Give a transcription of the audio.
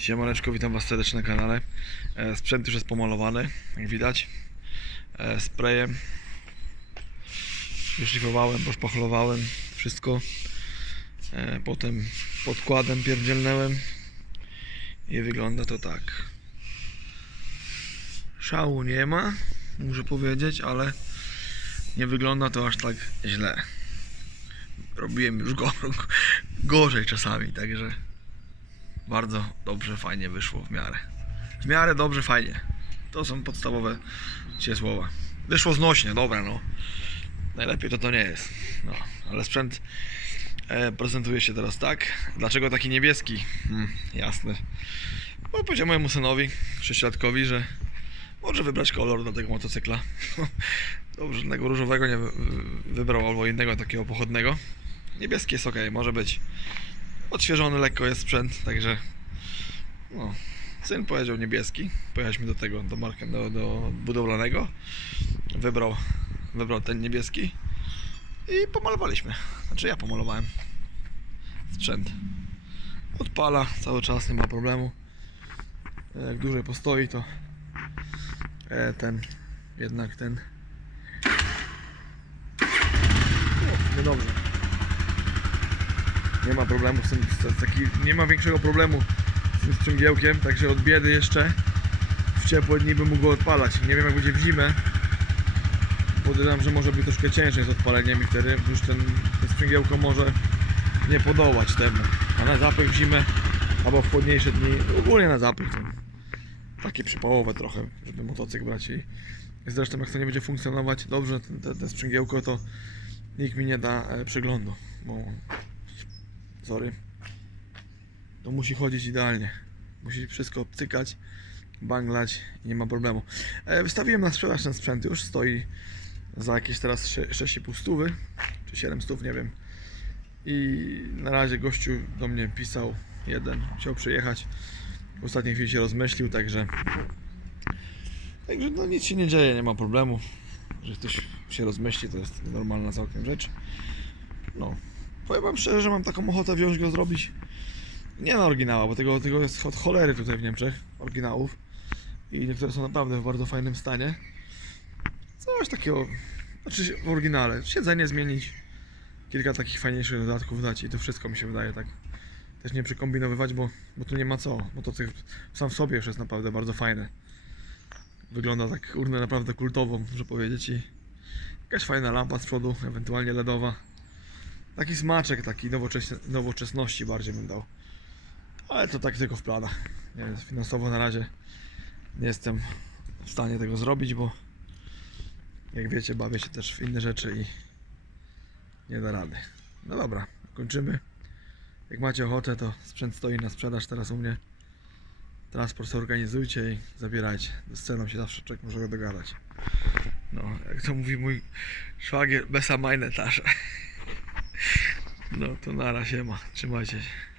Siemaneczko, witam Was serdecznie na kanale. E, Sprzęt już jest pomalowany, jak widać. E, Sprayem. Wyszlifowałem, poszpachlowałem wszystko. E, Potem podkładem pierdzielnęłem. I wygląda to tak. Szału nie ma, muszę powiedzieć, ale nie wygląda to aż tak źle. Robiłem już go, gorzej czasami, także bardzo dobrze, fajnie wyszło w miarę. W miarę dobrze, fajnie. To są podstawowe dzisiaj słowa. Wyszło znośnie, dobra no. Najlepiej to to nie jest. No, ale sprzęt e, prezentuje się teraz tak. Dlaczego taki niebieski? Hmm, jasne. Bo powiedziałem mojemu synowi, sześciolatkowi, że może wybrać kolor dla tego motocykla. Dobrze, żadnego różowego nie wy- wy- wybrał, albo innego takiego pochodnego. Niebieski jest ok, może być. Odświeżony lekko jest sprzęt, także no, syn powiedział niebieski. Pojechaliśmy do tego, do marka, do, do budowlanego. Wybrał, wybrał ten niebieski i pomalowaliśmy. Znaczy ja pomalowałem sprzęt. Odpala cały czas, nie ma problemu. Jak dłużej postoi, to e, ten, jednak ten. No, w sumie dobrze nie ma problemu z tym, z taki, nie ma większego problemu z tym sprzęgiełkiem, także od biedy jeszcze w ciepłe dni bym mógł odpalać. Nie wiem jak będzie w zimę. Podejrzewam, że może być troszkę ciężej z odpaleniem i wtedy już ten, to sprzęgiełko może nie podołać temu. A na zapych w zimę albo w chłodniejsze dni, ogólnie na zapych to takie przypałowe trochę, żeby motocykl brać i zresztą jak to nie będzie funkcjonować dobrze, ten, ten, ten sprzęgiełko to nikt mi nie da e, przeglądu, bo sorry. To musi chodzić idealnie. Musi wszystko obcykać, banglać i nie ma problemu. E, wystawiłem na sprzedaż ten sprzęt już, stoi za jakieś teraz sze- 6,5 stówy, czy 7 stów, nie wiem. I na razie gościu do mnie pisał, jeden, chciał przyjechać. W ostatniej chwili się rozmyślił, także Także no nic się nie dzieje, nie ma problemu. Że ktoś się rozmyśli, to jest normalna całkiem rzecz. No, Powiem wam szczerze, że mam taką ochotę wziąć go zrobić. Nie na oryginała, bo tego, tego jest od cholery tutaj w Niemczech, oryginałów. I niektóre są naprawdę w bardzo fajnym stanie. Coś takiego, znaczy w oryginale, siedzenie zmienić, kilka takich fajniejszych dodatków dać i to wszystko mi się wydaje tak. Też nie przykombinowywać, bo, bo tu nie ma co. Motocykl sam w sobie już jest naprawdę bardzo fajny. Wygląda tak urnę naprawdę kultowo, muszę powiedzieć i jakaś fajna lampa z przodu, ewentualnie LEDowa. Taki smaczek, taki nowoczes nowoczesności bardziej bym dał. Ale to tak tylko w planach. Nie, finansowo na razie nie jestem w stanie tego zrobić, bo jak wiecie, bawię się też w inne rzeczy i nie da rady. No dobra, kończymy. Jak macie ochotę, to sprzęt stoi na sprzedaż teraz u mnie. Transport organizujcie i zabierajcie. Z ceną się zawsze człowiek może dogadać. No, jak to mówi mój szwagier, besa meine tasche. No to nara się ma. Trzymajcie się.